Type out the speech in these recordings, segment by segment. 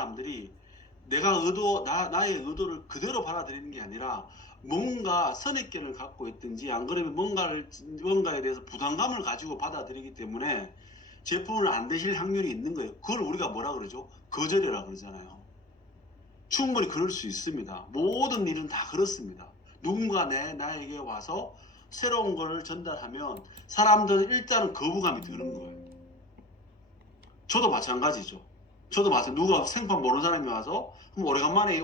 사람들이 나의 의도를 그대로 받아들이는 게 아니라 뭔가 선입견을 갖고 있든지 안 그러면 뭔가에 대해서 부담감을 가지고 받아들이기 때문에 제품을 안 드실 확률이 있는 거예요. 그걸 우리가 뭐라 그러죠? 거절이라 그러잖아요. 충분히 그럴 수 있습니다. 모든 일은 다 그렇습니다. 누군가 나에게 와서 새로운 걸 전달하면 사람들은 일단은 거부감이 드는 거예요. 저도 마찬가지죠. 저도 마찬가지. 누가 생판 모르는 사람이 와서 오래간만에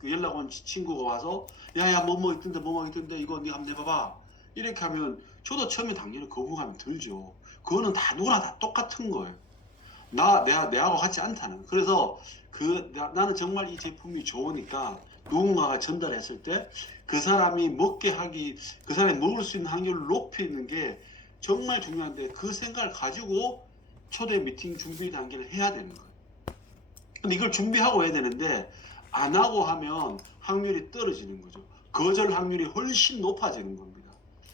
그 연락 온 친구가 와서 야야 뭐뭐 있던데 뭐뭐 있던데 이거 네가 한번 해봐봐. 이렇게 하면 저도 처음에 당연히 거부감이 들죠. 그거는 다 누구나 다 똑같은 거예요. 내하고 같지 않다는. 그래서 나는 정말 이 제품이 좋으니까 누군가가 전달했을 때 그 사람이 그 사람이 먹을 수 있는 확률을 높이는 게 정말 중요한데 그 생각을 가지고 초대 미팅 준비 단계를 해야 되는 거예요. 근데 이걸 준비하고 해야 되는데 안 하고 하면 확률이 떨어지는 거죠. 거절 확률이 훨씬 높아지는 겁니다.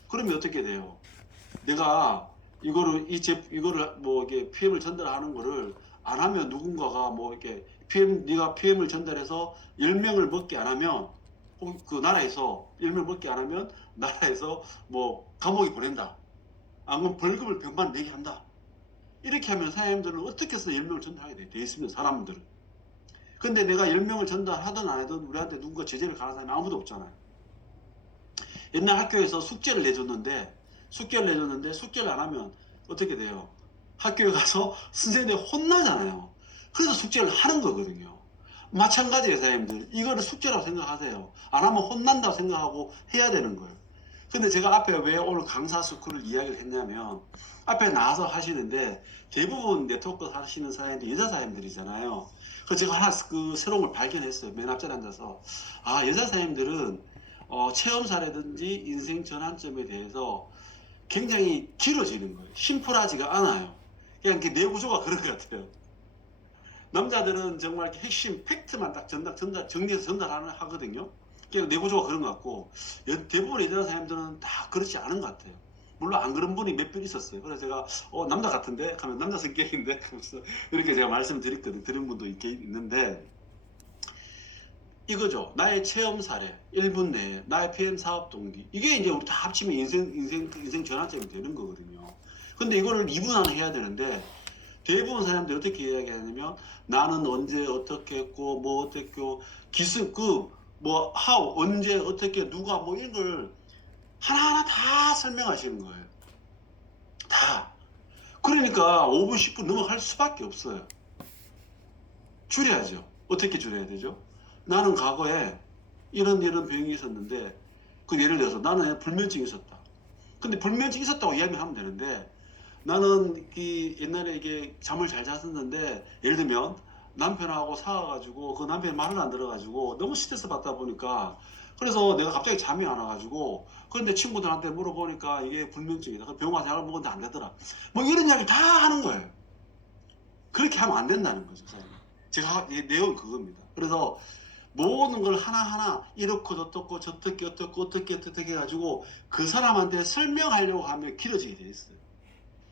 그러면 어떻게 돼요? 내가 이거를 뭐 이게 PM을 전달하는 거를 안 하면 누군가가 뭐 이렇게 네가 PM을 전달해서 10명을 먹게 안 하면 그 나라에서 10명 먹게 안 하면 나라에서 뭐 감옥에 보낸다. 아니면 벌금을 병만 내게 한다. 이렇게 하면 사장님들은 어떻게 해서 10명을 전달하게 돼 있습니다. 사람들은. 근데 내가 10명을 전달하든 안 하든 우리한테 누군가 제재를 가는 사람이 아무도 없잖아요. 옛날 학교에서 숙제를 내줬는데 숙제를 안 하면 어떻게 돼요? 학교에 가서 선생님들 혼나잖아요. 그래서 숙제를 하는 거거든요. 마찬가지예요, 사장님들. 이거를 숙제라고 생각하세요. 안 하면 혼난다고 생각하고 해야 되는 거예요. 근데 제가 앞에 왜 오늘 강사 스쿨을 이야기를 했냐면 앞에 나와서 하시는데 대부분 네트워크 하시는 사장님들 여자 사장님들이잖아요. 그래서 제가 하나 새로운 걸 발견했어요. 맨 앞자리에 앉아서 여자 사장님들은 체험 사례든지 인생 전환점에 대해서 굉장히 길어지는 거예요. 심플하지가 않아요. 그냥 내 구조가 그런 것 같아요. 남자들은 정말 이렇게 핵심 팩트만 딱 정리해서 하거든요. 그냥 내 구조가 그런 것 같고 대부분의 여자 사람들은 다 그렇지 않은 것 같아요. 물론 안 그런 분이 몇 분 있었어요. 그래서 제가 남자 같은데 하면 남자 성격인데 하면서 이렇게 제가 말씀드렸거든요. 들은 분도 있는데 이거죠. 나의 체험 사례, 1분 내에 나의 PM 사업 동기. 이게 이제 우리 다 합치면 인생 전환점이 되는 거거든요. 근데 이거를 2분 안에 해야 되는데 대부분 사람들이 어떻게 이야기하냐면 나는 언제 어떻게 했고 뭐 어떻게 했고 뭐 how 언제 어떻게 누가 뭐 이런 걸 하나하나 다 설명하시는 거예요. 다. 그러니까 5분 10분 넘어갈 수밖에 없어요. 줄여야죠. 어떻게 줄여야 되죠? 나는 과거에 이런 병이 있었는데 그 예를 들어서 나는 불면증이 있었다. 근데 불면증이 있었다고 이야기하면 되는데 나는 옛날에 이게 잠을 잘 잤었는데 예를 들면 남편하고 싸워가지고 그 남편이 말을 안 들어가지고 너무 스트레스 받다 보니까 그래서 내가 갑자기 잠이 안 와가지고 그런데 친구들한테 물어보니까 이게 불면증이다. 그 병원 가서 약을 먹었는데 안 되더라. 뭐 이런 이야기 다 하는 거예요. 그렇게 하면 안 된다는 거죠. 제가 내용은 그겁니다. 그래서 모든 걸 하나하나 이렇고 저렇고 저떻게 어떻게 해가지고 그 사람한테 설명하려고 하면 길어지게 돼 있어요.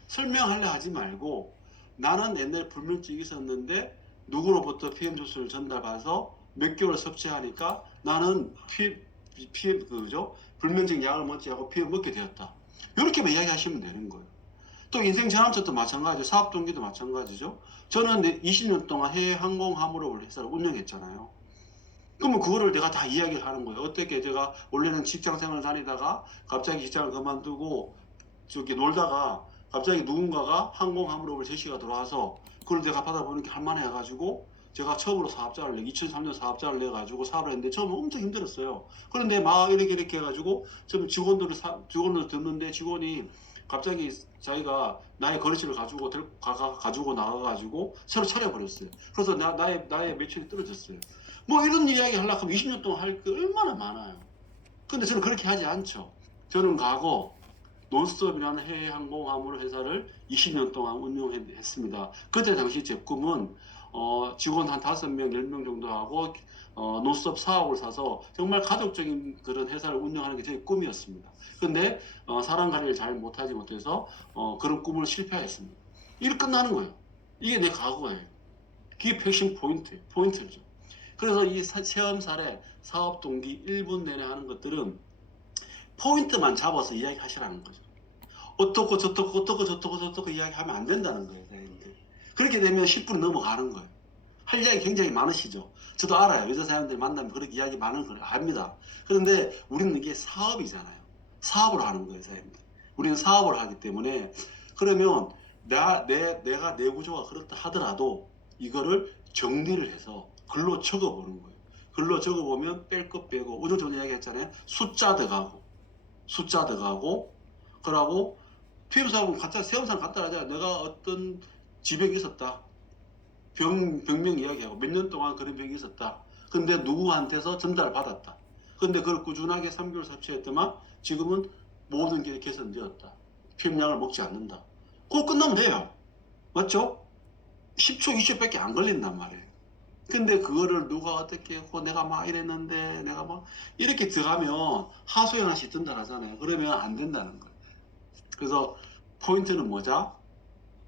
설명하려 하지 말고 나는 옛날에 불면증이 있었는데 누구로부터 PM 주스를 전달받아서 몇 개월 섭취하니까 나는 그죠? 불면증 약을 먹지 않고 PM 먹게 되었다. 이렇게만 이야기하시면 되는 거예요. 또 인생 전환점도 마찬가지죠. 사업 동기도 마찬가지죠. 저는 20년 동안 해외 항공 화물업을 회사를 운영했잖아요. 그러면 그거를 내가 다 이야기를 하는 거예요. 어떻게 제가 원래는 직장 생활 다니다가 갑자기 직장을 그만두고 저기 놀다가 갑자기 누군가가 항공화물업을 제시가 들어와서 그걸 내가 받아보니까 할만해 해가지고 제가 처음으로 2003년 사업자를 내가지고 사업을 했는데 처음에 엄청 힘들었어요. 그런데 막 이렇게 해가지고 좀 직원들을 듣는데 직원이 갑자기 자기가 나의 거래처를 가지고 나가가지고 새로 차려버렸어요. 그래서 나의 매출이 떨어졌어요. 뭐 이런 이야기 하려고 하면 20년 동안 할 게 얼마나 많아요. 근데 저는 그렇게 하지 않죠. 저는 과거 논스톱이라는 해외 항공화물 회사를 20년 동안 운영했습니다. 그때 당시 제 꿈은 직원 한 5명, 10명 정도 하고 논스톱 사업을 사서 정말 가족적인 그런 회사를 운영하는 게 제 꿈이었습니다. 근데 사람 관리를 잘 못해서 그런 꿈을 실패했습니다. 이렇게 끝나는 거예요. 이게 내 과거예요. 그게 핵심 포인트죠. 그래서 이 체험 사례, 사업 동기 1분 내내 하는 것들은 포인트만 잡아서 이야기하시라는 거죠. 어떻고 저떻고 어떻고 저떻고 저떻고 이야기하면 안 된다는 거예요. 사장님들. 그렇게 되면 10분 넘어가는 거예요. 할 이야기 굉장히 많으시죠. 저도 알아요. 여자 사람들 만나면 그렇게 이야기 많은 걸 압니다. 그런데 우리는 이게 사업이잖아요. 사업을 하는 거예요, 사장님들. 우리는 사업을 하기 때문에 그러면 내가 내 구조가 그렇다 하더라도 이거를 정리를 해서 글로 적어보는 거예요. 글로 적어보면 뺄 것 빼고 오늘 전에 이야기했잖아요. 숫자 들어가고 그러고 피임사하고 갖다 세움사람 갖다 하자. 내가 어떤 지병이 있었다. 병명 이야기하고 몇 년 동안 그런 병이 있었다. 근데 누구한테서 전달을 받았다. 근데 그걸 꾸준하게 3개월 섭취했더만 지금은 모든 게 개선되었다. 피임약을 먹지 않는다. 그거 끝나면 돼요. 맞죠? 10초, 20초밖에 안 걸린단 말이에요. 근데 그거를 누가 어떻게 했고 내가 막 이랬는데 내가 막 이렇게 들어가면 하소연 하나씩 든다 하잖아요. 그러면 안 된다는 거예요. 그래서 포인트는 뭐죠?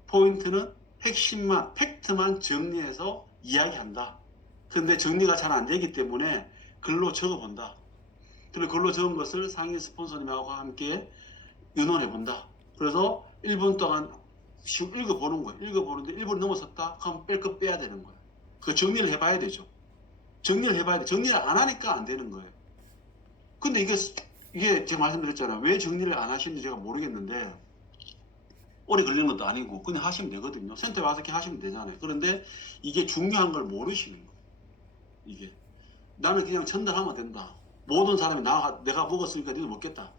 포인트는 핵심만, 팩트만 정리해서 이야기한다. 근데 정리가 잘 안 되기 때문에 글로 적어본다. 그리고 글로 적은 것을 상위 스폰서님하고 함께 의논해 본다. 그래서 1분 동안 읽어보는 거예요. 읽어보는데 1분 넘어섰다? 그럼 뺄 거 빼야 되는 거예요. 그 정리를 해봐야 되죠. 정리를 해봐야 돼. 정리를 안 하니까 안 되는 거예요. 근데 이게 제가 말씀드렸잖아요. 왜 정리를 안 하시는지 제가 모르겠는데 오래 걸리는 것도 아니고 그냥 하시면 되거든요. 센터에 와서 이렇게 하시면 되잖아요. 그런데 이게 중요한 걸 모르시는 거예요. 이게 나는 그냥 전달하면 된다. 모든 사람이 내가 먹었으니까 니도 먹겠다.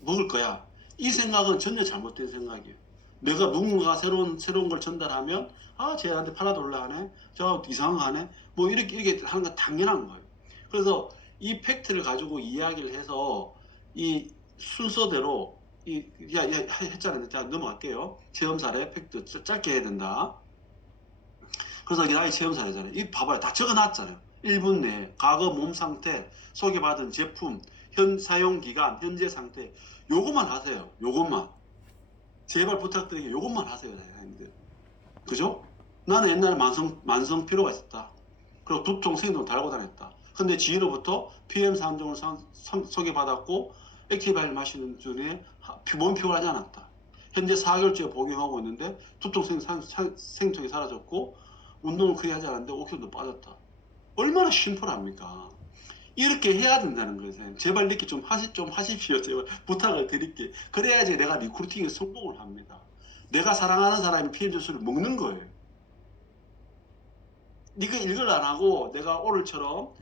먹을 거야. 이 생각은 전혀 잘못된 생각이에요. 내가 누군가 새로운 걸 전달하면 쟤한테 팔아도 올라가네. 저 이상한 거 하네. 뭐 이렇게 하는 건 당연한 거예요. 그래서 이 팩트를 가지고 이야기를 해서 이 순서대로 했잖아요. 자, 넘어갈게요. 체험 사례 팩트 짧게 해야 된다. 그래서 이게 나의 체험 사례잖아요. 이 봐봐요. 다 적어놨잖아요. 1분 내에 과거 몸 상태, 소개받은 제품, 현 사용 기간, 현재 상태. 요것만 하세요. 요것만. 제발 부탁드리게 요것만 하세요. 사장님들. 그죠? 나는 옛날에 만성 피로가 있었다. 그리고 두통, 생통 달고 다녔다. 근데 지인으로부터 PM3종을 소개받았고 액티바이를 마시는 중에 몸 피곤하지 않았다. 현재 4개월째 복용하고 있는데 두통, 생통이 사라졌고 운동을 크게 하지 않았는데 5kg도 빠졌다. 얼마나 심플합니까? 이렇게 해야 된다는 거예요. 선생님. 제발 이렇게 좀 하십시오. 제발 부탁을 드릴게. 그래야지 내가 리크루팅에 성공을 합니다. 내가 사랑하는 사람이 PM 주스를 먹는 거예요. 네가 이걸 안 하고 내가 오늘처럼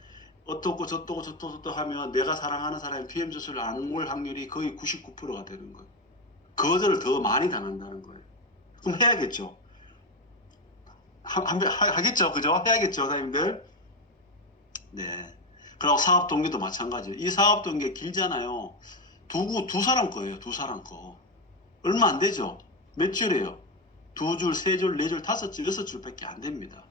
어떻고 저떻고 하면 내가 사랑하는 사람이 PM 주스를 안 올 확률이 거의 99%가 되는 거예요. 거절을 더 많이 당한다는 거예요. 그럼 해야겠죠. 하겠죠. 그죠? 해야겠죠, 사장님들. 네. 그리고 사업 동기도 마찬가지예요. 이 사업 동기 길잖아요. 두 사람 거예요. 두 사람 거. 얼마 안 되죠. 몇 줄이에요? 두 줄, 세 줄, 네 줄, 다섯 줄, 여섯 줄밖에 안 됩니다.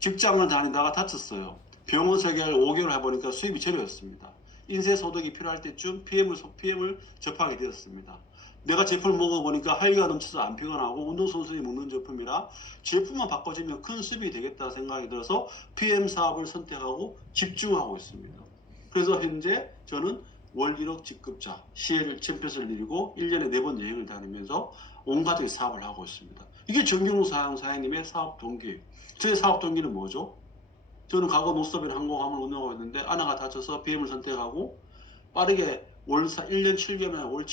직장을 다니다가 다쳤어요. 병원 생활 5개월 해보니까 수입이 제로였습니다. 인쇄 소득이 필요할 때쯤 PM을 접하게 되었습니다. 내가 제품을 먹어보니까 활기가 넘쳐서 안 피곤하고 운동선수들이 먹는 제품이라 제품만 바꿔주면 큰 수입이 되겠다 생각이 들어서 PM 사업을 선택하고 집중하고 있습니다. 그래서 현재 저는 월 1억 직급자, CL 챔피언스를 이루고 1년에 4번 여행을 다니면서 온갖 사업을 하고 있습니다. 이게 정경록 사장님의 사업 동기예요. 저의 사업 동기는 뭐죠? 저는 과거 노스톱이나 항공함을 운영하고 있는데 아내가 다쳐서 BM을 선택하고 빠르게 1년 7개월에 월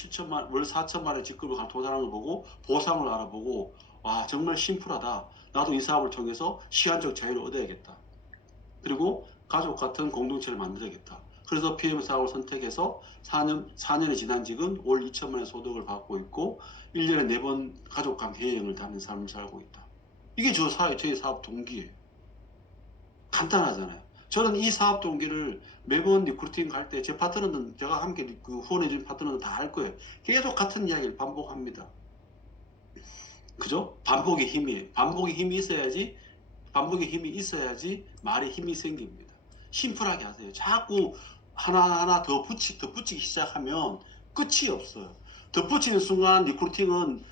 4천만 원의 직급을 도달하는 걸 보고 보상을 알아보고 와 정말 심플하다. 나도 이 사업을 통해서 시간적 자유를 얻어야겠다. 그리고 가족 같은 공동체를 만들어야겠다. 그래서 PM 사업을 선택해서 4년이 지난 지금 월 2천만 원의 소득을 받고 있고 1년에 4번 가족과 해외여행을 다니는 삶을 살고 있다. 이게 저희 사업 동기예요. 간단하잖아요. 저는 이 사업 동기를 매번 리크루팅 갈 때 제 파트너는 제가 함께 후원해준 파트너는 다 알 거예요. 계속 같은 이야기를 반복합니다. 그죠? 반복의 힘이 있어야지 말에 힘이 생깁니다. 심플하게 하세요. 자꾸 하나하나 덧붙이기 시작하면 끝이 없어요. 덧붙이는 순간 리크루팅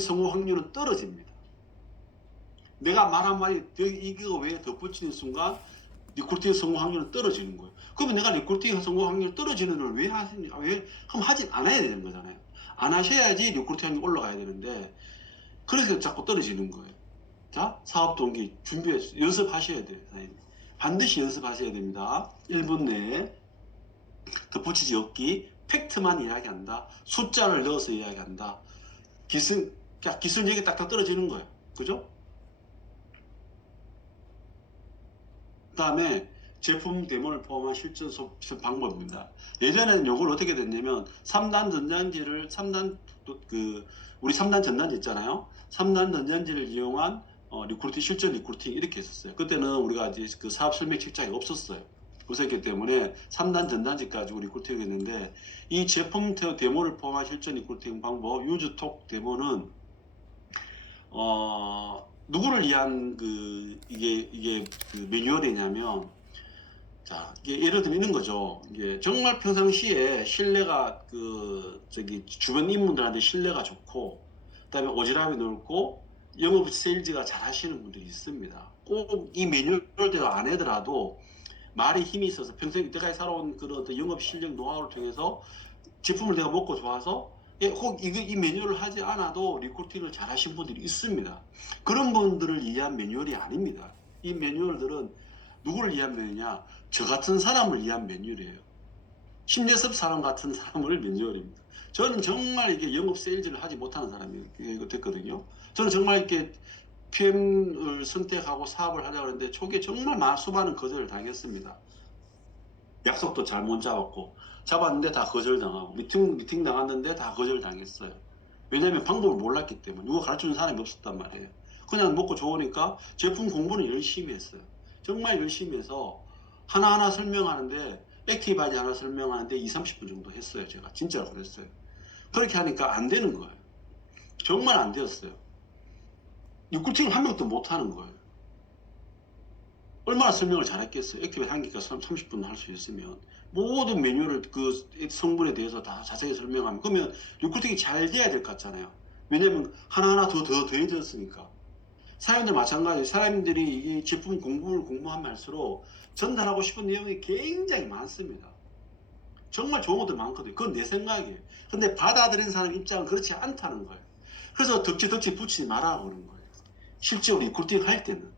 성공 확률은 떨어집니다. 내가 말 한마디 이거 왜 덧붙이는 순간 리크루팅 성공 확률은 떨어지는 거예요. 그러면 내가 리크루팅 성공 확률 떨어지는 걸 왜 하시냐? 왜 그럼 하진 않아야 되는 거잖아요. 안 하셔야지 리크루팅 확률이 올라가야 되는데 그래서 자꾸 떨어지는 거예요. 자, 사업 동기 준비해 연습하셔야 돼요, 사장님. 반드시 연습하셔야 됩니다. 1분 내에 덧붙이지 없기, 팩트만 이야기한다. 숫자를 넣어서 이야기한다. 기술력이 딱딱 떨어지는 거예요. 그죠? 그 다음에 제품 데모를 포함한 실전 소비 방법입니다. 예전에는 이걸 어떻게 됐냐면 3단 전단지를 우리 3단 전단지 있잖아요. 3단 전단지를 이용한 리크루팅 실전 리크루팅 이렇게 했었어요. 그때는 우리가 이제 그 사업 설명 책자가 없었어요. 없었기 때문에 3단 전단지 가지고 리크루팅 했는데 이 제품 데모를 포함한 실전 리크루팅 방법 유즈톡 데모는 누구를 위한 이게 그 매뉴얼이냐면, 자, 이게 예를 들면 이런 거죠. 이게 정말 평상시에 신뢰가 주변 인물들한테 신뢰가 좋고, 그다음에 오지랖이 넓고 영업 세일즈가 잘 하시는 분들이 있습니다. 꼭 이 매뉴얼대로 안 하더라도 말에 힘이 있어서 평생 이때까지 살아온 그런 어떤 영업 실력 노하우를 통해서 제품을 내가 먹고 좋아서 혹 이 매뉴얼을 하지 않아도 리크루팅을 잘 하신 분들이 있습니다. 그런 분들을 위한 매뉴얼이 아닙니다. 이 매뉴얼들은 누구를 위한 매뉴얼이냐? 저 같은 사람을 위한 매뉴얼이에요. 심재섭 사람 같은 사람을 매뉴얼입니다. 저는 정말 이게 영업 세일즈를 하지 못하는 사람이 됐거든요. 저는 정말 이렇게 PM을 선택하고 사업을 하려고 하는데 초기에 정말 수많은 거절을 당했습니다. 약속도 잘 못 잡았고 잡았는데 다 거절당하고 미팅 나갔는데 다 거절당했어요. 왜냐하면 방법을 몰랐기 때문에 누가 가르쳐주는 사람이 없었단 말이에요. 그냥 먹고 좋으니까 제품 공부는 열심히 했어요. 정말 열심히 해서 하나하나 설명하는데 액티바지 하나 설명하는데 20-30분 정도 했어요. 제가 진짜로 그랬어요. 그렇게 하니까 안 되는 거예요. 정말 안 되었어요. 리크루팅을 한 명도 못 하는 거예요. 얼마나 설명을 잘했겠어요. 액티베이트 한 개가 30분 할 수 있으면 모든 매뉴얼을 그 성분에 대해서 다 자세히 설명하면 그러면 리크루팅이 잘 돼야 될 것 같잖아요. 왜냐면 하나하나 더 더해졌으니까. 사람들 마찬가지. 사람들이 이 제품 공부하면 할수록 전달하고 싶은 내용이 굉장히 많습니다. 정말 좋은 것도 많거든요. 그건 내 생각이에요. 근데 받아들인 사람 입장은 그렇지 않다는 거예요. 그래서 덕지 붙이지 말라고 그러는 거예요. 실제로 리크루팅 할 때는.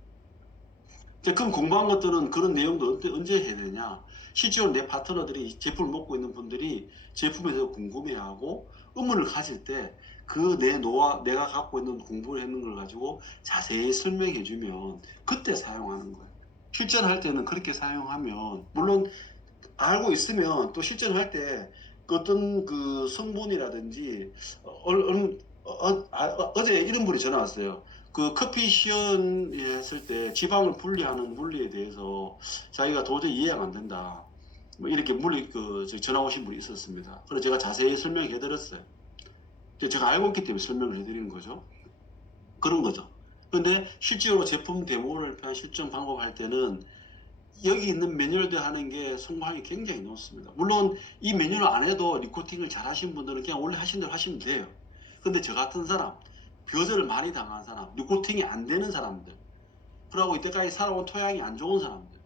그럼 공부한 것들은 그런 내용도 언제 해야 되냐? 실제로 내 파트너들이 제품을 먹고 있는 분들이 제품에 대해서 궁금해하고 의문을 가질 때 그 내가 갖고 있는 공부를 했는 걸 가지고 자세히 설명해 주면 그때 사용하는 거예요. 실전할 때는 그렇게 사용하면 물론 알고 있으면 또 실전할 때 어떤 그 성분이라든지 어제 이런 분이 전화 왔어요. 그 커피 시연했을 때 지방을 분리하는 물리에 대해서 자기가 도저히 이해가 안 된다. 뭐 이렇게 전화 오신 분이 있었습니다. 그래서 제가 자세히 설명해 드렸어요. 제가 알고 있기 때문에 설명을 해드리는 거죠. 그런 거죠. 그런데 실제로 제품 데모를 한 실전 방법 할 때는 여기 있는 매뉴얼들 하는 게 성공률이 굉장히 높습니다. 물론 이 매뉴얼 안 해도 리크루팅을 잘 하신 분들은 그냥 원래 하신 대로 하시면 돼요. 근데 저 같은 사람, 거절을 많이 당한 사람, 리크루팅이 안 되는 사람들, 그러고 이때까지 살아온 토양이 안 좋은 사람들,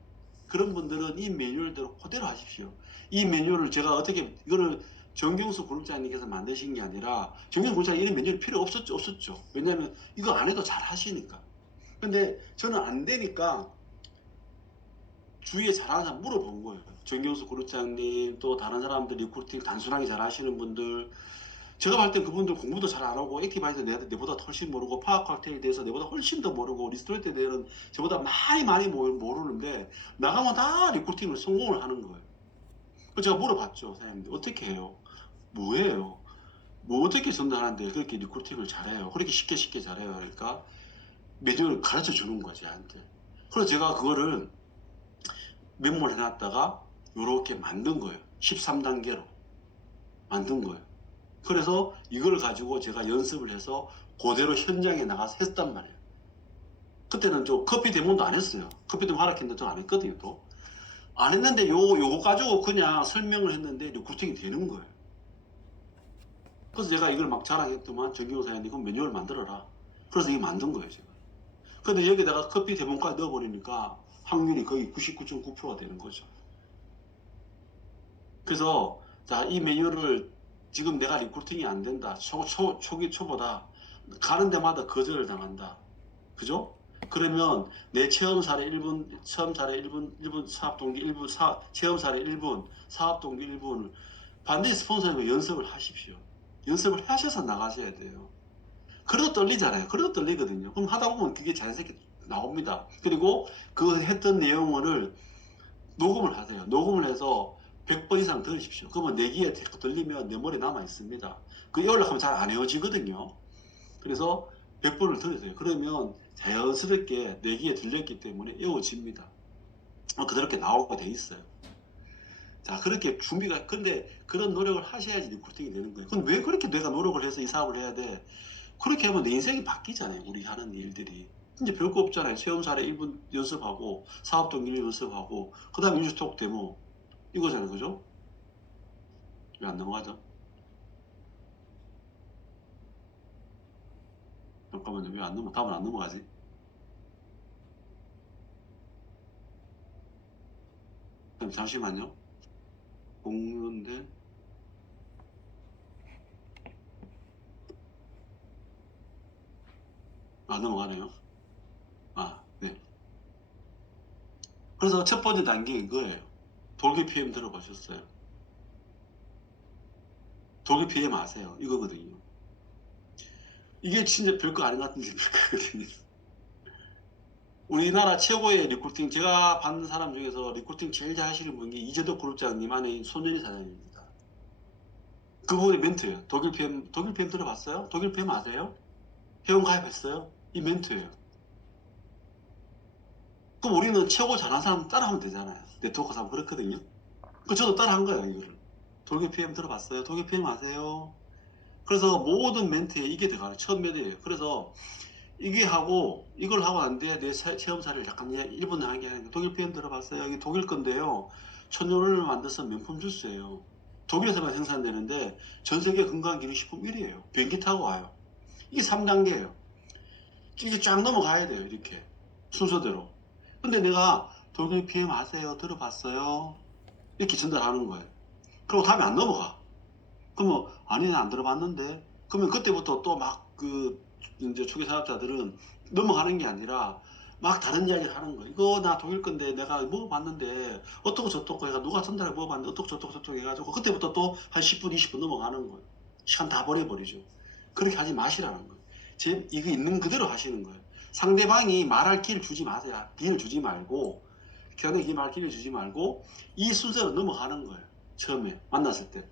그런 분들은 이 매뉴얼대로 그대로 하십시오. 이 매뉴얼을 제가 이거를 정경수 그룹장님께서 만드신 게 아니라 정경수 그룹장님 이런 매뉴얼 필요 없었죠. 왜냐하면 이거 안 해도 잘 하시니까. 근데 저는 안 되니까 주위에 잘하는 사람 물어본 거예요. 정경수 그룹장님 또 다른 사람들 리크루팅 단순하게 잘 하시는 분들 제가 봤을 때 그분들 공부도 잘 안 하고 액티바이트 내보다 훨씬 모르고 파워 칵테일에 대해서 내보다 훨씬 더 모르고 리스토레이트에 대해서는 저보다 많이 모르는데 나가면 다 리크루팅을 성공을 하는 거예요. 그래서 제가 물어봤죠. 사장님들 어떻게 해요? 뭐예요? 뭐 어떻게 전달하는데 그렇게 리크루팅을 잘해요? 그렇게 쉽게 잘해요? 그러니까 매뉴얼을 가르쳐 주는 거지 저한테. 그래서 제가 그거를 메모를 해놨다가 이렇게 만든 거예요. 13단계로 만든 거예요. 그래서 이걸 가지고 제가 연습을 해서 그대로 현장에 나가서 했단 말이에요. 그때는 저 커피 데모도 안 했어요. 커피 데모 하라 했는데 저 안 했거든요. 또 안 했는데 요거 가지고 그냥 설명을 했는데 리크루팅이 되는 거예요. 그래서 제가 이걸 막 자랑했더만 정기호 사장님 이거 매뉴얼 만들어라. 그래서 이거 만든 거예요 제가. 근데 여기다가 커피 대본까지 넣어버리니까 확률이 거의 99.9%가 되는 거죠. 그래서 자, 이 메뉴를 지금 내가 리크루팅이 안 된다. 초기 초보다. 가는 데마다 거절을 당한다. 그죠? 그러면 내 체험 사례 1분, 체험 사례 1분 사업 동기 1분, 체험 사례 1분, 사업 동기 1분을 반드시 스폰서님과 연습을 하십시오. 연습을 하셔서 나가셔야 돼요. 그래도 떨리잖아요. 그래도 떨리거든요. 그럼 하다 보면 그게 자연스럽게 나옵니다. 그리고 그 했던 내용을 녹음을 하세요. 녹음을 해서 100번 이상 들으십시오. 그러면 내 귀에 들리면 내 머리에 남아 있습니다. 그게 연락하면 잘 안 헤어지거든요. 그래서 100번을 들으세요. 그러면 자연스럽게 내 귀에 들렸기 때문에 외워집니다. 그렇게 나오게 돼 있어요. 자, 그렇게 준비가, 근데 그런 노력을 하셔야지 리크루팅이 되는 거예요. 그럼 왜 그렇게 내가 노력을 해서 이 사업을 해야 돼? 그렇게 하면 내 인생이 바뀌잖아요. 우리 하는 일들이. 이제 별거 없잖아요. 체험 사례 1분 연습하고, 사업 동기 연습하고, 그 다음에 뉴스톡 데모. 이거잖아요. 그죠? 왜 안 넘어가죠? 잠깐만요. 왜 안 넘어, 답은 안 넘어가지? 잠시만요. 공유인데, 안 넘어가네요. 아, 네. 그래서 첫 번째 단계 이거예요. 돌기 PM 들어보셨어요? 돌기 PM 아세요? 이거거든요. 이게 진짜 별거 아닌 것 같은데 별거거든요. 우리나라 최고의 리크루팅, 제가 받는 사람 중에서 리크루팅 제일 잘 하시는 분이 이재덕 그룹장님 안에 손연희 사장님입니다. 그분의 멘트예요. 독일 PM 들어봤어요? 독일 PM 아세요? 회원 가입했어요? 이 멘트예요. 그럼 우리는 최고 잘하는 사람 따라하면 되잖아요. 네트워크 사람 그렇거든요. 그 저도 따라한 거예요, 이거를. 독일 PM 들어봤어요? 독일 PM 아세요? 그래서 모든 멘트에 이게 들어가요. 첫 메드예요. 그래서 이게 하고 이걸 하고 안 돼. 내 체험 사례를 약간 1분 하게 하는 거. 독일 PM 들어봤어요? 여기 독일 건데요. 천연을 만들어서 명품 주스예요. 독일에서만 생산되는데 전 세계 건강기능식품 1위예요. 비행기 타고 와요. 이게 3단계예요. 이게 쫙 넘어가야 돼요. 이렇게 순서대로. 근데 내가 독일 PM 아세요? 들어봤어요? 이렇게 전달하는 거예요. 그리고 다음에 안 넘어가. 그러면 아니 나 안 들어봤는데 그러면 그때부터 또 막 그 이제 초기 사업자들은 넘어가는 게 아니라 막 다른 이야기를 하는 거예요. 이거 나 독일 건데 내가 먹어봤는데 어떻고 저떻고 해가 누가 전달해 먹어봤는데 어떻고 저떻고 해가지고 그때부터 또 한 10분 20분 넘어가는 거예요. 시간 다 버려버리죠. 그렇게 하지 마시라는 거예요. 이거 있는 그대로 하시는 거예요. 상대방이 말할 기회를 주지 마세요. 기회를 주지 말고 견해 말할 기회를 주지 말고 이 순서로 넘어가는 거예요. 처음에 만났을 때.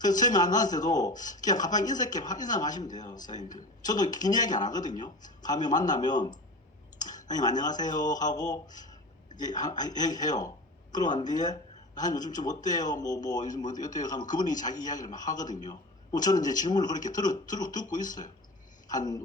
그래서 처음에 만났을 때도 그냥 가방 인사만 하시면 돼요, 사장님들. 저도 긴 이야기 안 하거든요. 가면 만나면, 사장님 안녕하세요 하고, 이제 해요. 그러고 난 뒤에, 한 요즘 좀 어때요? 요즘 뭐 어때요? 하면 그분이 자기 이야기를 막 하거든요. 뭐 저는 이제 질문을 그렇게 듣고 있어요.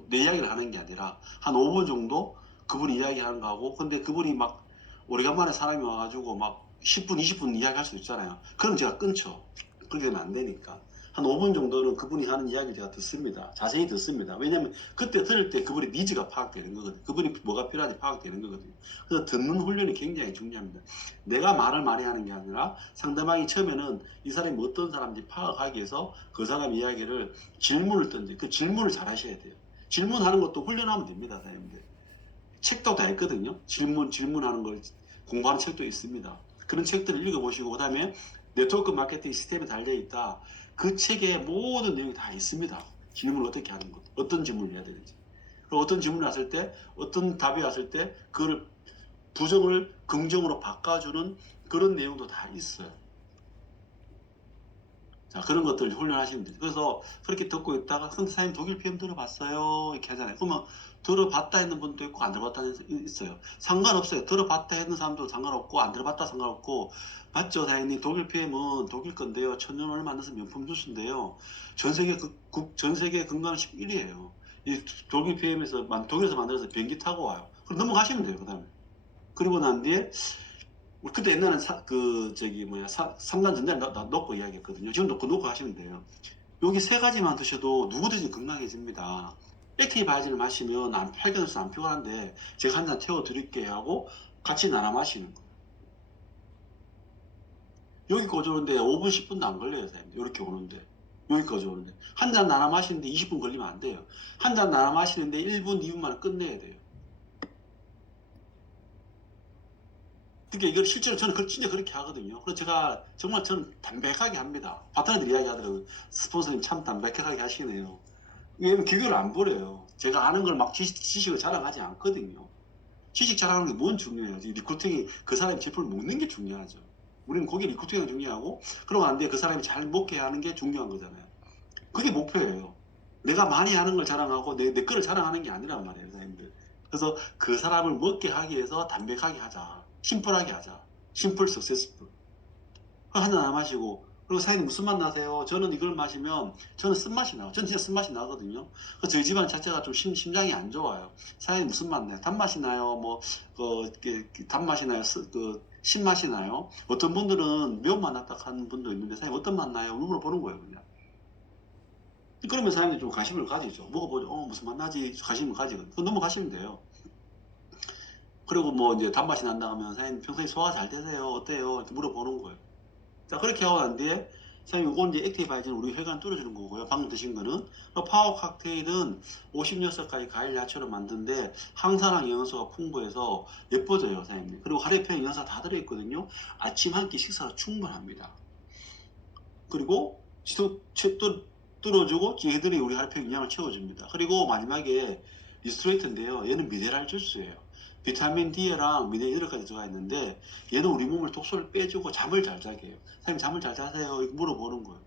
내 이야기를 하는 게 아니라, 한 5분 정도 그분이 이야기하는 거 하고, 근데 그분이 막, 오래간만에 사람이 와가지고 막 10분, 20분 이야기할 수 있잖아요. 그럼 제가 끊죠. 그렇게 되면 안 되니까. 한 5분 정도는 그분이 하는 이야기를 제가 듣습니다. 자세히 듣습니다. 왜냐면 그때 들을 때 그분의 니즈가 파악되는 거거든요. 그분이 뭐가 필요한지 파악되는 거거든요. 그래서 듣는 훈련이 굉장히 중요합니다. 내가 말을 많이 하는 게 아니라 상대방이 처음에는 이 사람이 어떤 사람인지 파악하기 위해서 그 사람 이야기를 질문을 던지 그 질문을 잘 하셔야 돼요. 질문하는 것도 훈련하면 됩니다, 사장님들. 책도 다 있거든요. 질문하는 걸 공부하는 책도 있습니다. 그런 책들을 읽어보시고 그다음에 네트워크 마케팅 시스템에 달려있다. 그 책에 모든 내용이 다 있습니다. 질문을 어떻게 하는 것, 어떤 질문을 해야 되는지. 그리고 어떤 질문이 왔을 때, 어떤 답이 왔을 때 그걸 부정을 긍정으로 바꿔주는 그런 내용도 다 있어요. 자, 그런 것들을 훈련하시면 돼요. 그래서 그렇게 듣고 있다가, 근데 사장님 독일 PM 들어봤어요? 이렇게 하잖아요. 그러면 들어봤다 했는 분도 있고, 안 들어봤다 했는 분도 있어요. 상관없어요. 들어봤다 했는 사람도 상관없고, 안 들어봤다 상관없고, 맞죠, 사장님? 독일 PM은 독일 건데요. 천연을 만들어서 명품 주스인데요. 전 세계 건강식 1위예요. 이 독일 PM에서, 독일에서 만들어서 비행기 타고 와요. 그럼 넘어가시면 돼요, 그 다음에. 그리고 난 뒤에, 그때 옛날엔 3단 전자를 넣고 이야기했거든요. 지금도 그 넣고 하시면 돼요. 여기 세 가지만 드셔도 누구든지 건강해집니다. 액티바이진을 마시면 혈관에서 안 피곤한데 제가 한 잔 태워드릴게요 하고 같이 나눠 마시는 거예요. 여기까지 오는데 5분 10분도 안 걸려요. 선생님. 이렇게 오는데 여기까지 오는데 한 잔 나눠 마시는데 20분 걸리면 안 돼요. 한 잔 나눠 마시는데 1분 2분만 끝내야 돼요. 그러니까 이걸 실제로 저는 진짜 그렇게 하거든요. 그래서 제가 정말 저는 담백하게 합니다. 파트너들 이야기 하더라고요. 스폰서님 참 담백하게 하시네요. 왜냐면 기교를 안 버려요. 제가 아는 걸 막 지식을 자랑하지 않거든요. 지식 자랑하는 게 뭔 중요해요. 리크루팅이 그 사람이 제품을 먹는 게 중요하죠. 우리는 거기 리크루팅이 중요하고 그러면 안 돼. 그 사람이 잘 먹게 하는 게 중요한 거잖아요. 그게 목표예요. 내가 많이 하는 걸 자랑하고 내 거를 자랑하는 게 아니란 말이에요. 사장님들. 그래서 그 사람을 먹게 하기 위해서 담백하게 하자. 심플하게 하자. 심플 석세스풀. 한잔 안 마시고 그리고 사장님 무슨 맛 나세요? 저는 이걸 마시면 저는 쓴맛이 나요. 저는 진짜 쓴맛이 나거든요. 그래서 저희 집안 자체가 좀 심장이 안 좋아요. 사장님 무슨 맛 나요? 단맛이 나요? 단맛이 나요? 신맛이 나요? 어떤 분들은 매운맛 났다 하는 분도 있는데 사장님 어떤 맛 나요? 물어보는 거예요. 그냥. 그러면 사람들이 좀 관심을 가지죠. 먹어보죠. 무슨 맛 나지? 관심을 가지거든요. 넘어가시면 돼요. 그리고 뭐 이제 단맛이 난다 하면 사장님 평소에 소화 잘 되세요? 어때요? 이렇게 물어보는 거예요. 자, 그렇게 하고 난 뒤에, 사장님, 요건 이제 액티바이즈는 우리 혈관 뚫어주는 거고요. 방금 드신 거는. 파워 칵테일은 56가지 과일 야채로 만든데, 항산화 영양소가 풍부해서 예뻐져요, 사장님. 그리고 하레펜 영양소 다 들어있거든요. 아침 한 끼 식사로 충분합니다. 그리고 또 뚫어주고, 얘들이 우리 하레펜 영양을 채워줍니다. 그리고 마지막에 리스토레이트인데요. 얘는 미네랄 주스예요. 비타민 D랑 미네랄까지 들어가 있는데 얘는 우리 몸을 독소를 빼주고 잠을 잘 자게 해요. 선생님 잠을 잘 자세요? 이렇게 물어보는 거예요.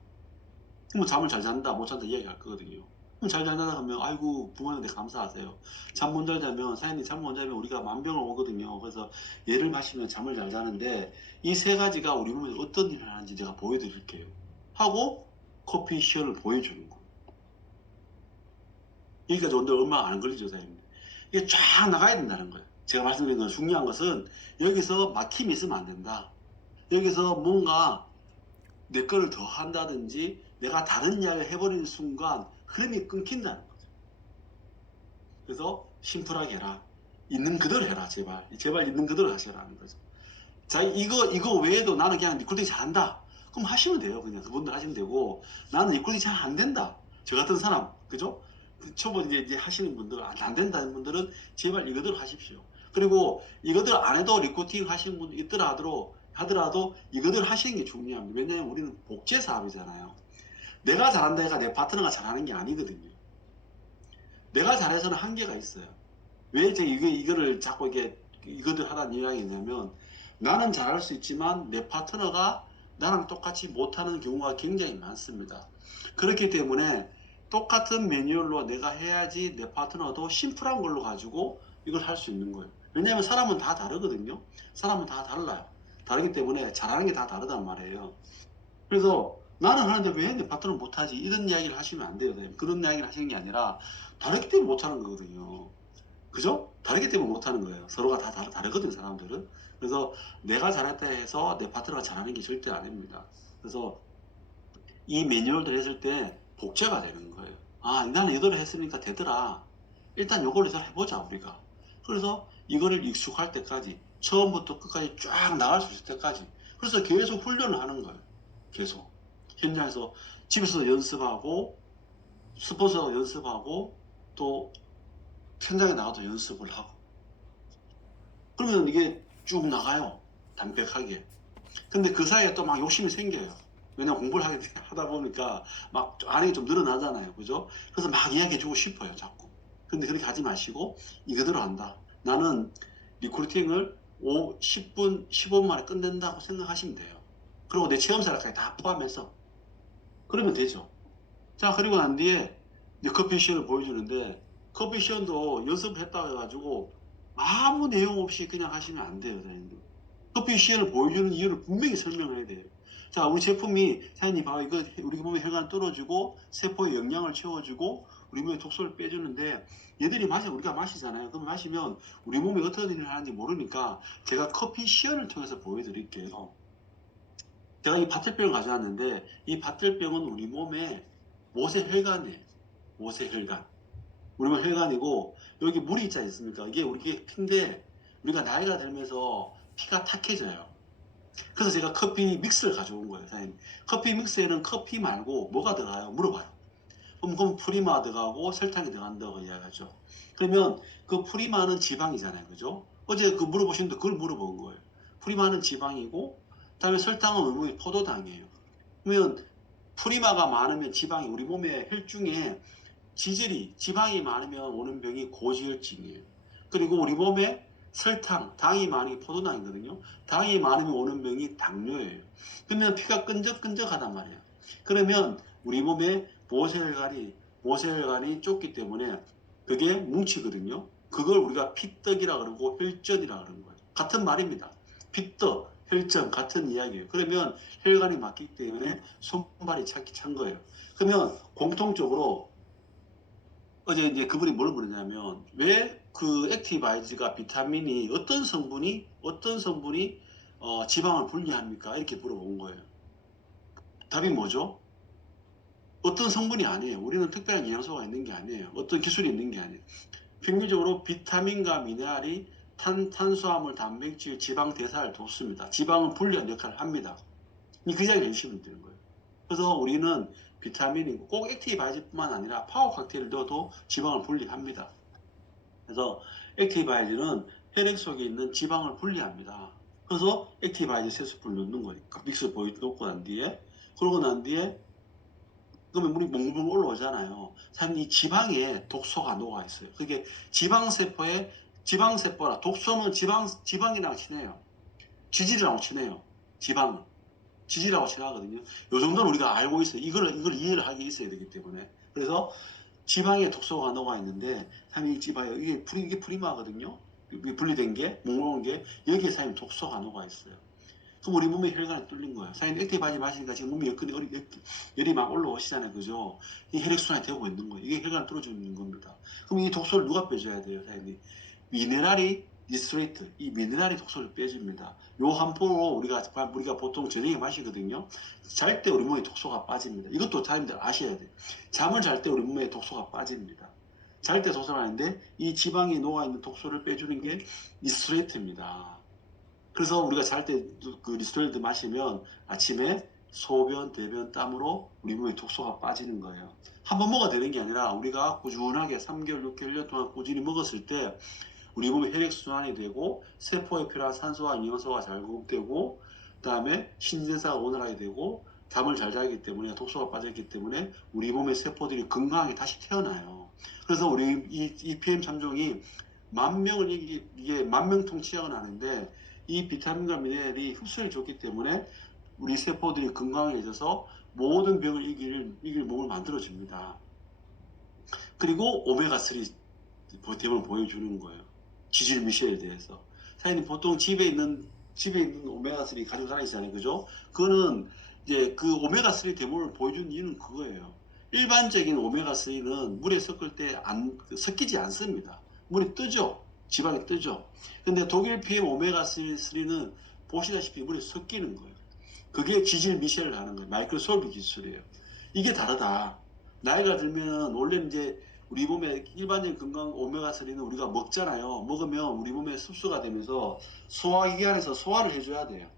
그럼 잠을 잘 잔다 못 잔다 이야기할 거거든요. 그럼 잘 잔다 하면 아이고 부모님한테 감사하세요. 잠 못 잘 자면 사장님 잠 못 자면 우리가 만병을 오거든요. 그래서 얘를 마시면 잠을 잘 자는데 이 세 가지가 우리 몸에 어떤 일을 하는지 제가 보여드릴게요. 하고 커피 시연을 보여주는 거예요. 여기까지 오는데 얼마 안 걸리죠, 사장님. 이게 쫙 나가야 된다는 거예요. 제가 말씀드린 건 중요한 것은 여기서 막힘이 있으면 안 된다. 여기서 뭔가 내 거를 더 한다든지 내가 다른 이야기를 해버리는 순간 흐름이 끊긴다는 거죠. 그래서 심플하게 해라. 있는 그대로 해라, 제발. 제발 있는 그대로 하시라는 거죠. 자, 이거 외에도 나는 그냥 리코딩 잘한다. 그럼 하시면 돼요. 그냥 그분들 하시면 되고 나는 리코딩 잘 안 된다. 저 같은 사람, 그죠? 초보 이제 하시는 분들 안 된다는 분들은 제발 이거대로 하십시오. 그리고 이거들 안 해도 리코팅 하시는 분들 있더라 하더라도 이거대로 하시는 게 중요합니다. 왜냐하면 우리는 복제 사업이잖아요. 내가 잘한다 해가 내 파트너가 잘하는 게 아니거든요. 내가 잘해서는 한계가 있어요. 왜 제가 이거를 자꾸 이거들 하라는 이야기 있냐면 나는 잘할 수 있지만 내 파트너가 나랑 똑같이 못하는 경우가 굉장히 많습니다. 그렇기 때문에 똑같은 매뉴얼로 내가 해야지 내 파트너도 심플한 걸로 가지고 이걸 할 수 있는 거예요. 왜냐하면 사람은 다 다르거든요. 사람은 다 달라요. 다르기 때문에 잘하는 게 다 다르단 말이에요. 그래서 나는 하는데 왜 내 파트너 못하지? 이런 이야기를 하시면 안 돼요. 그런 이야기를 하시는 게 아니라 다르기 때문에 못하는 거거든요. 그죠? 다르기 때문에 못하는 거예요. 서로가 다 다르거든, 사람들은. 그래서 내가 잘했다 해서 내 파트너가 잘하는 게 절대 아닙니다. 그래서 이 매뉴얼들 했을 때 복제가 되는 거예요. 아, 나는 이대로 했으니까 되더라. 일단 이걸로 해보자, 우리가. 그래서 이거를 익숙할 때까지, 처음부터 끝까지 쫙 나갈 수 있을 때까지. 그래서 계속 훈련을 하는 거예요. 계속. 현장에서 집에서 연습하고, 스포츠하고 연습하고, 또 현장에 나가도 연습을 하고. 그러면 이게 쭉 나가요. 담백하게. 근데 그 사이에 또 막 욕심이 생겨요. 왜냐면 공부를 하다 보니까 막 아는 게 좀 늘어나잖아요. 그죠? 그래서 막 이야기해주고 싶어요. 자꾸. 근데 그렇게 하지 마시고 이거대로 한다. 나는 리크루팅을 10분, 15분 만에 끝낸다고 생각하시면 돼요. 그리고 내 체험사까지 다 포함해서. 그러면 되죠. 자, 그리고 난 뒤에 이제 커피 시연을 보여주는데 커피 시연도 연습을 했다고 해가지고 아무 내용 없이 그냥 하시면 안 돼요, 사장님들. 커피 시연을 보여주는 이유를 분명히 설명을 해야 돼요. 자, 우리 제품이 사장님 봐봐, 이거 우리 몸에 혈관 뚫어주고 세포에 영양을 채워주고 우리 몸에 독소를 빼주는데 얘들이 우리가 마시잖아요. 그럼 마시면 우리 몸에 어떤 일을 하는지 모르니까 제가 커피 시연을 통해서 보여드릴게요. 제가 이 바틀병을 가져왔는데 이 바틀병은 우리 몸에 모세혈관이에요. 모세혈관. 우리 몸 혈관이고 여기 물이 있지 않습니까? 이게 우리 피인데 우리가 나이가 들면서 피가 탁해져요. 그래서 제가 커피 믹스를 가져온 거예요, 사장님. 커피 믹스에는 커피 말고 뭐가 들어가요? 물어봐요. 그럼 프리마 들어가고 설탕이 들어간다고 이야기하죠. 그러면 그 프리마는 지방이잖아요, 그죠? 어제 그 물어보시는데 그걸 물어본 거예요. 프리마는 지방이고, 그다음에 설탕은 우리 몸의 포도당이에요. 그러면 프리마가 많으면 지방이 우리 몸의 혈중에 지방이 많으면 오는 병이 고지혈증이에요. 그리고 우리 몸에 설탕, 당이 많이 포도당이거든요. 당이 많으면 오는 병이 당뇨예요. 그러면 피가 끈적끈적하단 말이에요. 그러면 우리 몸에 모세혈관이 좁기 때문에 그게 뭉치거든요. 그걸 우리가 피떡이라 그러고 혈전이라 그러는 거예요. 같은 말입니다. 피떡, 혈전 같은 이야기예요. 그러면 혈관이 막히기 때문에 손발이 찬 거예요. 그러면 공통적으로 어제 이제 그분이 뭘 물었냐면 왜 그 액티바이즈가 비타민이 어떤 성분이 지방을 분리합니까? 이렇게 물어본 거예요. 답이 뭐죠? 어떤 성분이 아니에요. 우리는 특별한 영양소가 있는 게 아니에요. 어떤 기술이 있는 게 아니에요. 평균적으로 비타민과 미네랄이 탄수화물, 단백질, 지방 대사를 돕습니다. 지방은 분리하는 역할을 합니다. 그 이야기를 열심히 드는 거예요. 그래서 우리는 비타민이고 꼭 액티바이즈뿐만 아니라 파워 칵테일을 넣어도 지방을 분리합니다. 그래서 액티바이즈는 혈액 속에 있는 지방을 분리합니다. 그래서 액티바이즈 세스푼 넣는 거니까 믹스 보이 넣고 난 뒤에 그러고 난 뒤에 그러면 물이 몽글몽글 올라오잖아요. 사실 이 지방에 독소가 녹아 있어요. 그게 지방세포라 독소는 지방이랑 친해요. 지질이랑 친해요. 지방은. 지지라고 생각하거든요. 이 정도는 우리가 알고 있어요. 이걸 이해를 하기 있어야 되기 때문에. 그래서 지방에 독소가 녹아 있는데, 사장님 지방에 이게 프리마거든요. 분리된 게, 몽롱한 게, 여기에 사장님 독소가 녹아 있어요. 그럼 우리 몸에 혈관이 뚫린 거예요. 사장님 액티바이즈 마시니까 지금 몸에 열이 막 올라오시잖아요. 그죠? 이 혈액순환이 되고 있는 거예요. 이게 혈관을 뚫어주는 겁니다. 그럼 이 독소를 누가 빼줘야 돼요, 사장님? 미네랄이 니스트레이트, 이 미네랄이 독소를 빼줍니다. 요 한 포로 우리가 보통 저녁에 마시거든요. 잘 때 우리 몸에 독소가 빠집니다. 이것도 사람들 아셔야 돼요. 잠을 잘 때 우리 몸에 독소가 빠집니다. 잘 때 독소가 아닌데 이 지방이 녹아있는 독소를 빼주는 게 니스트레이트입니다. 그래서 우리가 잘 때 그 리스토레이트 마시면 아침에 소변, 대변, 땀으로 우리 몸에 독소가 빠지는 거예요. 한 번 먹어야 되는 게 아니라 우리가 꾸준하게 3개월, 6개월, 1년 동안 꾸준히 먹었을 때 우리 몸의 혈액순환이 되고 세포에 필요한 산소와 영양소가 잘 공급되고 그다음에 신진대사가 원활하게 되고 잠을 잘 자기 때문에 독소가 빠졌기 때문에 우리 몸의 세포들이 건강하게 다시 태어나요. 그래서 우리 이 PM3종이 만 명을 이게 만명통치약은 아닌데 이 비타민과 미네랄이 흡수를 좋기 때문에 우리 세포들이 건강해져서 모든 병을 이길 몸을 만들어줍니다. 그리고 오메가3 됨을 보여주는 거예요. 지질 미쉐에 대해서. 사장님 보통 집에 있는 오메가3 가지고 다니시잖아요. 그죠? 그거는 이제 그 오메가3 됨을 보여주는 이유는 그거예요. 일반적인 오메가3는 물에 섞을 때 섞이지 않습니다. 물이 뜨죠. 지방이 뜨죠. 근데 독일 PM 오메가3는 보시다시피 물에 섞이는 거예요. 그게 지질 미쉐를 하는 거예요. 마이크로솔브 기술이에요. 이게 다르다. 나이가 들면 원래 이제 우리 몸에 일반적인 건강 오메가3는 우리가 먹잖아요. 먹으면 우리 몸에 흡수가 되면서 소화기관에서 소화를 해줘야 돼요.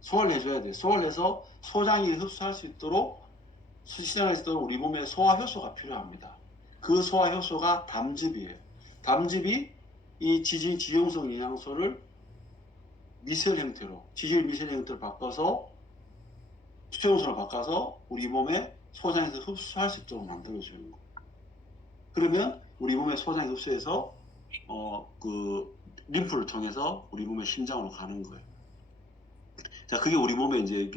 소화를 해줘야 돼요. 소화를 해서 소장이 흡수할 수 있도록 시장할 수 있도록 우리 몸에 소화 효소가 필요합니다. 그 소화 효소가 담즙이에요. 담즙이 이 지용성 영양소를 미세혈 형태로 지질 미세혈 형태로 바꿔서 수용소로 바꿔서 우리 몸에 소장에서 흡수할 수 있도록 만들어주는 거예요. 그러면 우리 몸의 소장이 흡수해서 그 림프를 통해서 우리 몸의 심장으로 가는 거예요. 자, 그게 우리 몸에 이제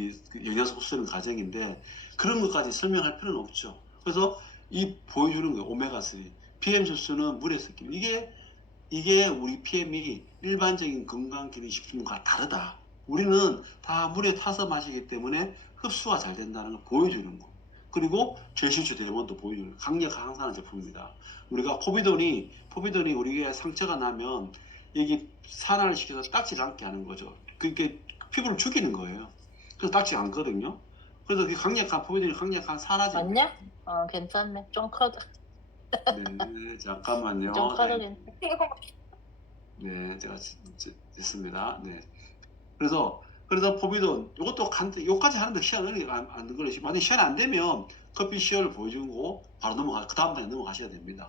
영양소 흡수하는 과정인데 그런 것까지 설명할 필요는 없죠. 그래서 이 보여주는 거예요. 오메가3. PM 주스는 물에 섞이면 이게 우리 PM이 일반적인 건강기능식품과 다르다. 우리는 다 물에 타서 마시기 때문에 흡수가 잘 된다는 걸 보여주는 거. 그리고 제시추 대원도 보여주는 강력한 항산화 제품입니다. 우리가 포비돈이 우리가 상처가 나면 여기 산화를 시켜서 딱지 않게 하는 거죠. 그게 피부를 죽이는 거예요. 그래서 딱지 않거든요. 그래서 그 포비돈이 강력한 산화제. 맞냐? 괜찮네. 좀 커도. 네, 잠깐만요. 좀 커져진. 네, 제가 됐습니다. 네. 그래서 포비돈 이것도 요까지 하는데 시간이 안 걸리시. 만약 시간 안 되면 커피 시연을 보여주고 바로 그 다음 단에 넘어가셔야 됩니다.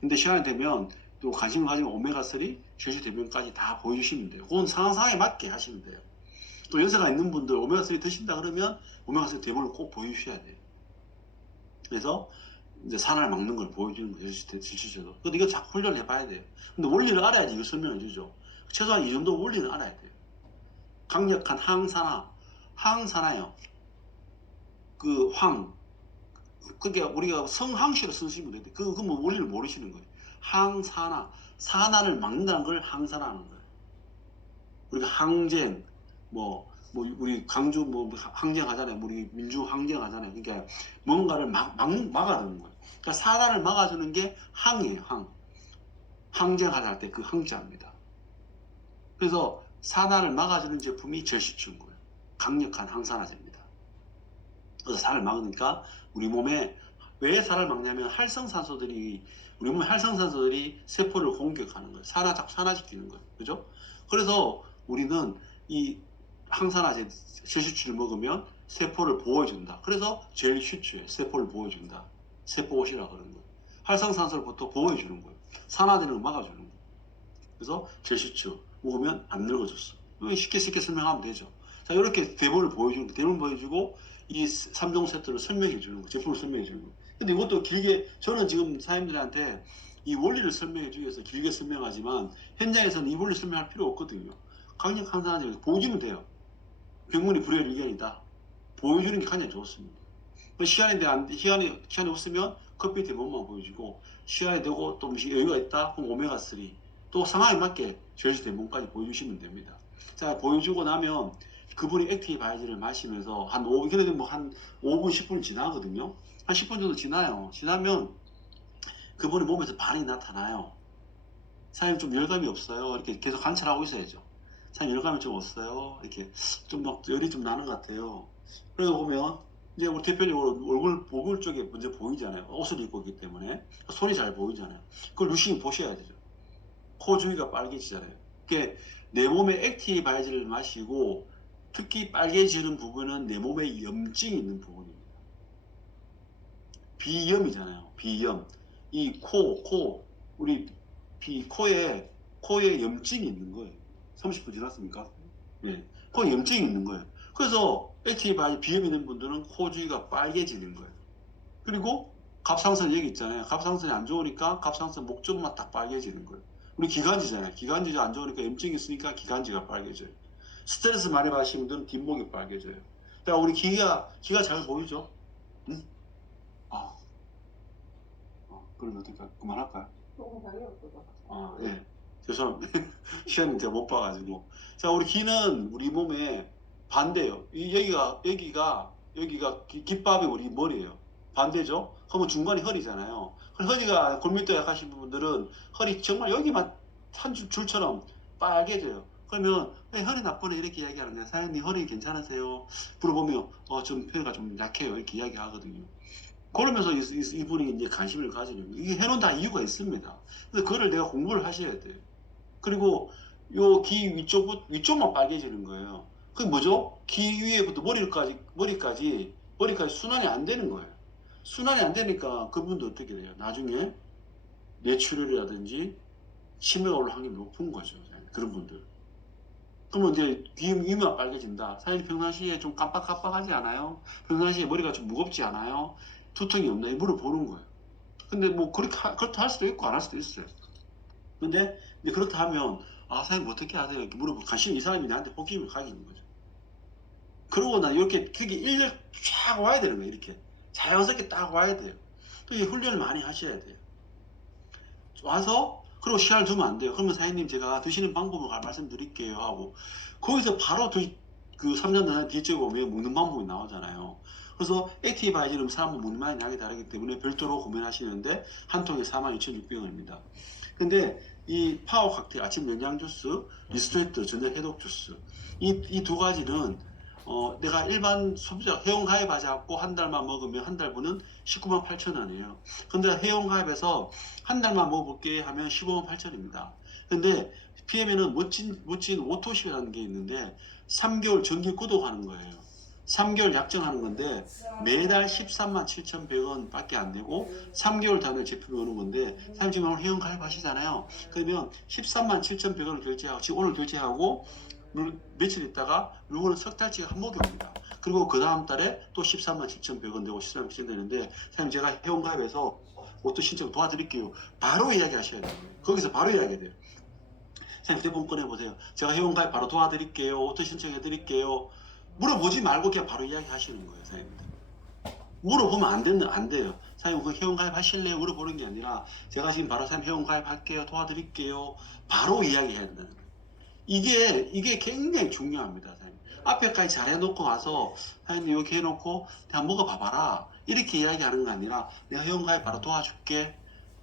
근데 시간이 되면 또 관심을 가지고 오메가3 제시 대변까지 다 보여주시면 돼요. 그건 상황에 맞게 하시면 돼요. 또 연세가 있는 분들 오메가3 드신다 그러면 오메가3 대본을 꼭 보여주셔야 돼요. 그래서 이제 산을 막는 걸 보여주는 거예요. 실질적으로. 근데 이거 자꾸 훈련을 해봐야 돼요. 근데 원리를 알아야지 이거 설명해 주죠. 최소한 이 정도 원리는 알아야 돼요. 강력한 항산화요. 그 그게 우리가 성항시로 쓰시면 돼요. 뭐 원리를 모르시는 거예요. 산화를 막는다는 걸 항산화하는 거예요. 우리가 항쟁, 우리 강주 항쟁하잖아요. 우리 민주 항쟁하잖아요. 그러니까 뭔가를 막아주는 거예요. 그러니까 산화를 막아주는 게 항이에요. 항쟁할 때 그 항자입니다. 그래서 산화를 막아주는 제품이 절시추인 거예요. 강력한 항산화제입니다. 그래서 산을 막으니까 우리 몸에 왜 산을 막냐면 우리 몸의 활성산소들이 세포를 공격하는 거예요. 산화시키는 거예요. 그죠? 그래서 우리는 이 항산화제 절시추를 먹으면 세포를 보호해준다. 그래서 젤슈추에 세포를 보호해준다. 세포옷이라 그러는 거예요. 활성산소를부터 보호해주는 거예요. 산화되는 걸 막아주는 거예요. 그래서 젤슈추 먹으면 안 늙어졌어. 쉽게 설명하면 되죠. 자, 이렇게 대본을 보여주고 이 3종 세트를 설명해 주는 거, 제품을 설명해 주는 거. 근데 이것도 길게, 저는 지금 사장님들한테 이 원리를 설명해 주기 위해서 길게 설명하지만 현장에서는 이 원리 설명할 필요 없거든요. 강력 항산화제 보여주면 돼요. 병문이 불의 의견이다. 보여주는 게 가장 좋습니다. 시간이 없으면 커피 대본만 보여주고, 시간이 되고 또 여유가 있다 그럼 오메가3 또 상황에 맞게 절시 대본까지 보여주시면 됩니다. 자, 보여주고 나면 그분이 액티바이저를 마시면서 한 5분 10분 지나거든요. 한 10분 정도 지나요. 지나면 그분의 몸에서 반응이 나타나요. 사장님 좀 열감이 없어요. 이렇게 계속 관찰하고 있어야죠. 사장님 열감이 좀 없어요. 이렇게 좀 막 열이 좀 나는 것 같아요. 그러고 보면 이제 우리 대표님 얼굴 쪽에 먼저 보이잖아요. 옷을 입고 있기 때문에 손이 잘 보이잖아요. 그걸 유심히 보셔야 되죠. 코 주위가 빨개지잖아요. 그게 내 몸에 액티바이저를 마시고 특히 빨개지는 부분은 내 몸에 염증이 있는 부분입니다. 비염이잖아요. 비염. 우리 코에 염증이 있는 거예요. 30분 지났습니까? 예. 코에 염증이 있는 거예요. 그래서 액티바이저 비염 있는 분들은 코 주위가 빨개지는 거예요. 그리고 갑상선 여기 있잖아요. 갑상선이 안 좋으니까 갑상선 목 쪽만 딱 빨개지는 거예요. 우리 기관지잖아요. 기관지가 안 좋으니까 염증이 있으니까 기관지가 빨개져요. 스트레스 많이 받으시는 분들은 뒷목이 빨개져요. 자, 우리 기가 잘 보이죠? 응? 아, 그러면 어떡할까? 그만할까요? 예. 죄송합니다. 시간이 제가 못 봐가지고. 자, 우리 기는 우리 몸에 반대예요. 여기가 깃밥이 우리 머리예요. 반대죠? 그러면 중간이 허리잖아요. 허리가 골밀도 약하신 분들은 허리 정말 여기만 한 줄처럼 빨개져요. 그러면 왜 허리 나쁘네 이렇게 이야기하는데 사장님 허리 괜찮으세요? 물어보면 좀 폐가 좀 약해요 이렇게 이야기하거든요. 그러면서 이분이 이제 관심을 가지는 거예요. 이게 해놓은 다 이유가 있습니다. 그래서 그거를 내가 공부를 하셔야 돼요. 그리고 요 귀 위쪽만 빨개지는 거예요. 그게 뭐죠? 귀 위에부터 머리까지 순환이 안 되는 거예요. 순환이 안 되니까 그분도 어떻게 돼요? 나중에 뇌출혈이라든지 치매가 올 확률이 높은 거죠. 그런 분들. 그러면 이제 위만 빨개진다. 사실 평상시에 좀 깜빡깜빡하지 않아요? 평상시에 머리가 좀 무겁지 않아요? 두통이 없나? 물어보는 거예요. 근데 뭐 그렇다 할 수도 있고 안 할 수도 있어요. 근데 이제 그렇다 하면 사장님 어떻게 하세요? 이렇게 물어보고 이 사람이 나한테 호기심을 가지는 거죠. 그러고 나 이렇게 그게 일렬 쫙 와야 되는 거예요. 이렇게 자연스럽게 딱 와야 돼요. 또 훈련을 많이 하셔야 돼요. 와서 그리고 시간을 두면 안 돼요. 그러면 사장님 제가 드시는 방법을 말씀드릴게요 하고 거기서 바로 그 3년 전 뒤에 보면 먹는 방법이 나오잖아요. 그래서 액티바이저는 사람은 먹는 맛이 나게 다르기 때문에 별도로 구매하시는데 한 통에 42,600원입니다. 근데 이 파워 칵테일 아침 영양 주스, 리스트레이트 전자 해독 주스 이 두 가지는 내가 일반 소비자 회원가입하지 않고 한 달만 먹으면 한 달분은 19만 8천 원이에요. 근데 회원가입해서 한 달만 먹어볼게 하면 15만 8천입니다. 근데 PM에는 멋진 오토십이라는 게 있는데 3개월 정기 구독하는 거예요. 3개월 약정하는 건데 매달 13만 7,100원 밖에 안 되고 3개월 단위로 제품이 오는 건데 사장님 지금 오늘 회원 가입하시잖아요. 그러면 13만 7,100원을 결제하고 지금 오늘 결제하고 며칠 있다가 물건은 석 달치가 한 목이 옵니다. 그리고 그 다음 달에 또 13만 7,100원 되고 13만 7,000원 되는데 사장님 제가 회원 가입해서 오토 신청 도와드릴게요. 바로 이야기하셔야 돼요. 거기서 바로 이야기해야 돼요. 사장님 휴대폰 꺼내보세요. 제가 회원가입 바로 도와드릴게요. 오토 신청해드릴게요. 물어보지 말고 그냥 바로 이야기하시는 거예요, 사장님들. 물어보면 안 돼요. 사장님 그 회원가입 하실래요? 물어보는 게 아니라 제가 지금 바로 사장님 회원가입 할게요. 도와드릴게요. 바로 이야기해야 된다는 거예요. 이게 굉장히 중요합니다, 사장님. 앞에까지 잘 해놓고 와서 사장님 이렇게 해놓고 그냥 먹어봐봐라. 이렇게 이야기하는 거 아니라 내가 회원가입 바로 도와줄게.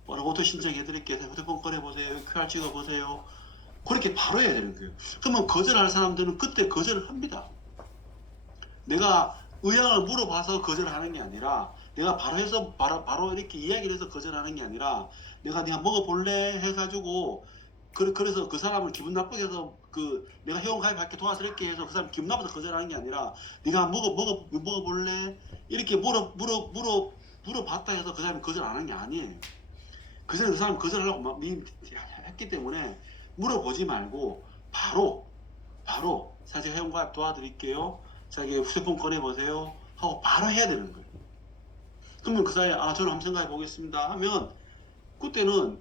오토 신청해드릴게요. 휴대폰 꺼내보세요. QR 찍어보세요. 그렇게 바로 해야 되는 거예요. 그러면 거절할 사람들은 그때 거절을 합니다. 내가 의향을 물어봐서 거절하는 게 아니라 내가 바로 해서 바로 이렇게 이야기를 해서 거절하는 게 아니라 내가 먹어볼래 해가지고 그래서 그 사람을 기분 나쁘게 해서 내가 회원 가입할게 도와드릴게 해서 그 사람 기분 나빠서 거절하는 게 아니라 네가 먹어볼래 이렇게 물어봤다 해서 그 사람이 거절 안 하는 게 아니에요. 그 사람 거절하려고 했기 때문에 물어보지 말고 바로 사실 회원가입 도와드릴게요. 자기 휴대폰 꺼내보세요 하고 바로 해야 되는 거예요. 그러면 그 사이에 저는 한번 생각해 보겠습니다 하면 그때는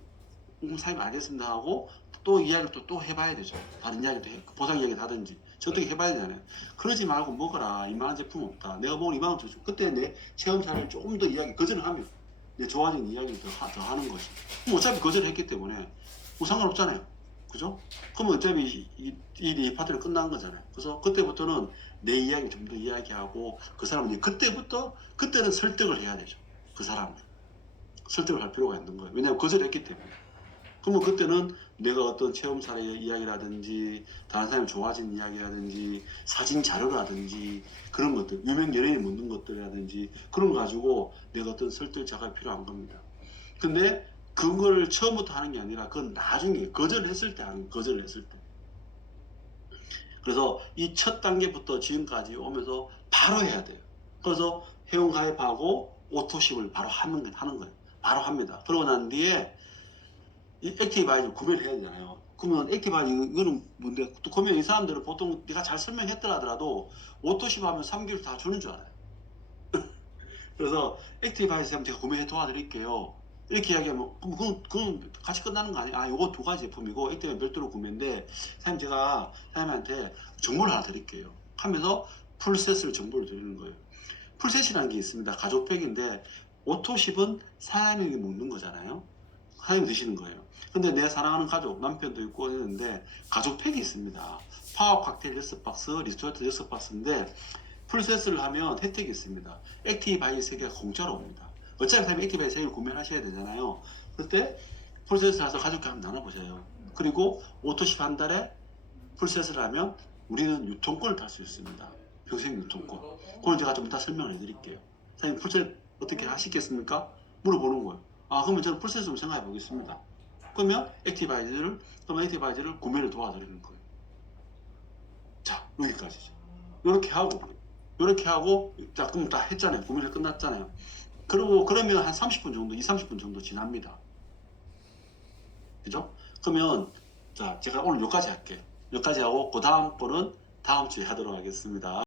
사장님 알겠습니다 하고 또 이야기를 또 해봐야 되죠. 다른 이야기도 보상 이야기 하든지 어떻게 해봐야 되잖아요. 그러지 말고 먹어라. 이만한 제품 없다. 내가 먹으면 이만한 제품. 그때 내 체험사를 조금 더 이야기 거절을 하면 내 좋아지는 이야기를 더 하는 거지. 그럼 어차피 거절을 했기 때문에 뭐 상관없잖아요. 그죠? 그러면 어차피 이 파트는 끝난 거잖아요. 그래서 그때부터는 내 이야기 좀 더 이야기하고 그 사람은 그때는 설득을 해야 되죠. 그 사람을 설득을 할 필요가 있는 거예요. 왜냐하면 거절했기 때문에. 그러면 그때는 내가 어떤 체험 사례 이야기라든지 다른 사람이 좋아진 이야기라든지 사진 자료라든지 그런 것들 유명 연예인이 묻는 것들이라든지 그런 거 가지고 내가 어떤 설득 작업이 필요한 겁니다. 근데 그걸 처음부터 하는 게 아니라 그건 나중에 거절했을 때 하는 거절을 했을 때. 그래서 이 첫 단계부터 지금까지 오면서 바로 해야 돼요. 그래서 회원 가입하고 오토십을 바로 하는 거예요. 바로 합니다. 그러고 난 뒤에 이 액티바이저 구매를 해야 되잖아요. 그러면 액티바이저 이거는 뭔데? 또 그러면 이 사람들은 보통 네가 잘 설명했더라 하더라도 오토십 하면 3개월 다 주는 줄 알아요. 그래서 액티바이저 제가 구매해 도와드릴게요. 이렇게 이야기하면 그건 같이 끝나는 거 아니에요? 요거 두 가지 제품이고 액티바이저 별도로 구매인데 사장님 제가 사장님한테 정보를 하나 드릴게요. 하면서 풀셋을 정보를 드리는 거예요. 풀셋이라는 게 있습니다. 가족팩인데 오토십은 사장님이 먹는 거잖아요. 사장님 드시는 거예요. 근데 내 사랑하는 가족, 남편도 있고 있는데 가족팩이 있습니다. 파워 칵테일 6박스, 리스토어트 6박스인데 풀세트를 하면 혜택이 있습니다. 액티바이 3개가 공짜로 옵니다. 어차피 사람이 액티바이 3개를 구매를 하셔야 되잖아요. 그때 풀세트를 해서 가족과 한번 나눠보세요. 그리고 오토십 한 달에 풀세트를 하면 우리는 유통권을 탈 수 있습니다. 평생 유통권. 그걸 제가 좀 이따 설명을 해드릴게요. 사장님 풀세트 어떻게 하시겠습니까? 물어보는 거예요. 그러면 저는 풀세트 좀 생각해 보겠습니다. 그러면 액티바이저를 구매를 도와드리는 거예요. 자, 여기까지죠. 이렇게 하고, 자, 그럼 다 했잖아요. 구매를 끝났잖아요. 그러면 한 30분 정도, 30분 정도 지납니다. 그죠? 그러면, 자, 제가 오늘 여기까지 할게요. 여기까지 하고, 그 다음 거는 다음 주에 하도록 하겠습니다.